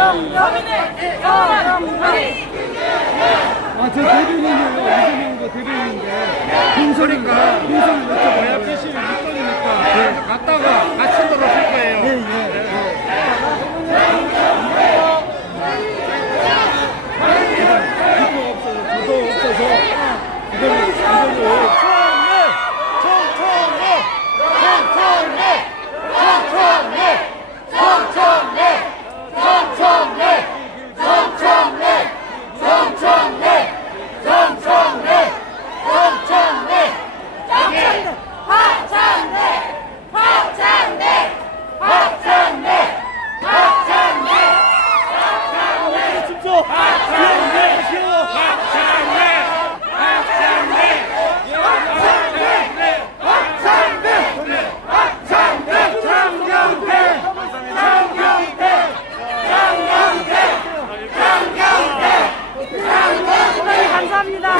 영정민의 영정민 아, 제 대변인이에요. 이재명이가 대변인인데. 공설인가? 공설을 여쭤봐요. 네, PC를 걸리니까. 갔다가 같이 들어설 거예요. 감사합니다.